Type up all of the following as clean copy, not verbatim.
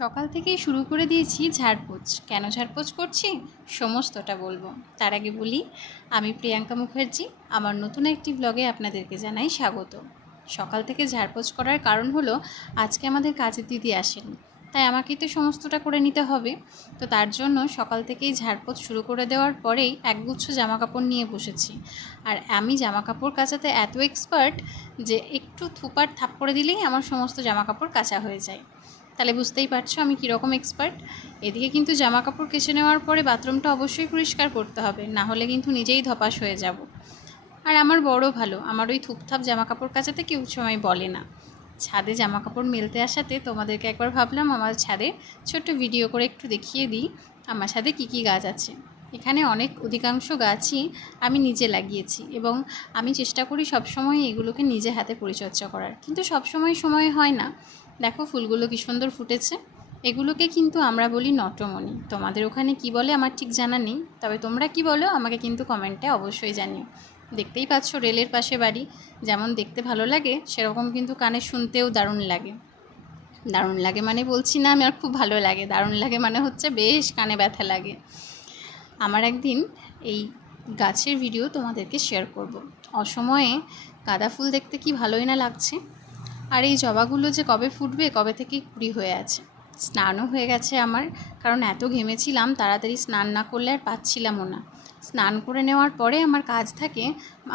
সকাল থেকেই শুরু করে দিয়েছি ঝাড়পোছ। কেন ঝাড়পোছ করছি সমস্তটা বলবো। তার আগে বলি, আমি প্রিয়াঙ্কা মুখার্জি। আমার নতুন একটি ব্লগে আপনাদেরকে জানাই স্বাগত। সকাল থেকে ঝাড়পোছ করার কারণ হলো, আজকে আমাদের কাজের দিদি আসেনি, তাই আমাকেই তো সমস্তটা করে নিতে হবে। তো তার জন্য সকাল থেকেই ঝাড়পোছ শুরু করে দেওয়ার পরেই একগুচ্ছ জামাকাপড় নিয়ে বসেছি। আর আমি জামাকাপড় কাচাতে এত এক্সপার্ট যে একটু থুপার থাপ করে দিলেই আমার সমস্ত জামাকাপড় কাচা হয়ে যায়। তাহলে বুঝতেই পারছো আমি কীরকম এক্সপার্ট। এদিকে কিন্তু জামা কাপড় কেচে নেওয়ার পরে বাথরুমটা অবশ্যই পরিষ্কার করতে হবে, না হলে কিন্তু নিজেই ধপাস হয়ে যাব। আর আমার বড় ভালো, আমার ওই থুপথাপ জামা কাপড় কাচাতে কেউ সময় বলে না। ছাদে জামা কাপড় মেলতে আসাতে তোমাদেরকে একবার ভাবলাম আমার ছাদে ছোট্ট ভিডিও করে একটু দেখিয়ে দিই আমার ছাদে কী কী গাছ আছে। এখানে অধিকাংশ গাছই আমি নিজে লাগিয়েছি এবং আমি চেষ্টা করি সবসময় এগুলোকে নিজে হাতে পরিচর্যা করার, কিন্তু সবসময় সময় হয় না। দেখো ফুলগুলো কী সুন্দর ফুটেছে। এগুলোকে কিন্তু আমরা বলি নটমণি। তোমাদের ওখানে কি বলে আমার ঠিক জানা নেই, তবে তোমরা কি বলো আমাকে কিন্তু কমেন্টে অবশ্যই জানিও। দেখতেই পাচ্ছ রেলের পাশে বাড়ি, যেমন দেখতে ভালো লাগে সেরকম কিন্তু কানে শুনতেও দারুণ লাগে। দারুণ লাগে মানে বলছি না আমার খুব ভালো লাগে, দারুণ লাগে মানে হচ্ছে বেশ কানে ব্যথা লাগে। আমার একদিন এই গাছের ভিডিও তোমাদেরকে শেয়ার করব। অসময়ে গাঁদা ফুল দেখতে কি ভালোই না লাগছে। আর এই জবাগুলো যে কবে ফুটবে কবে থেকেই কুড়ি হয়ে আছে। স্নানও হয়ে গেছে আমার, কারণ এত ঘেমেছিলাম তাড়াতাড়ি স্নান না করলে আর পাচ্ছিলামও না। স্নান করে নেওয়ার পরে আমার কাজ থাকে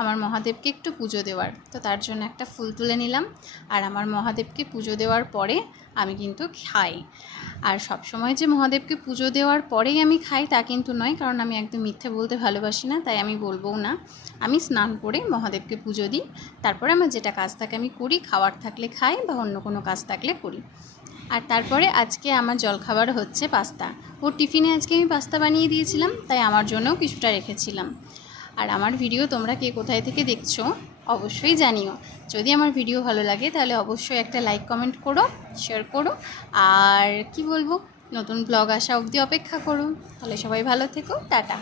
আমার মহাদেবকে একটু পুজো দেওয়ার, তো তার জন্য একটা ফুল তুলে নিলাম। আর আমার মহাদেবকে পুজো দেওয়ার পরে আমি কিন্তু খাই। আর সব সময় যে মহাদেবকে পুজো দেওয়ার পরেই আমি খাই তা কিন্তু নয়, কারণ আমি একদম মিথ্যে বলতে ভালোবাসি না, তাই আমি বলবও না। আমি স্নান করে মহাদেবকে পুজো দিই, তারপরে আমার যেটা কাজ থাকে আমি করি, খাওয়ার থাকলে খাই বা অন্য কোনো কাজ থাকলে করি। আর তারপরে আজকে আমার জলখাবার হচ্ছে পাস্তা। ওর টিফিনে আজকে আমি পাস্তা বানিয়ে দিয়েছিলাম, তাই আমার জন্যও কিছুটা রেখেছিলাম। আর আমার ভিডিও তোমরা কে কোথায় থেকে দেখছো অবশ্যই জানিও। যদি আমার ভিডিও ভালো লাগে তাহলে অবশ্যই একটা লাইক কমেন্ট করো, শেয়ার করো। আর কি বলবো, নতুন ব্লগ আসা অবধি অপেক্ষা করো। তাহলে সবাই ভালো থেকো, টাটা।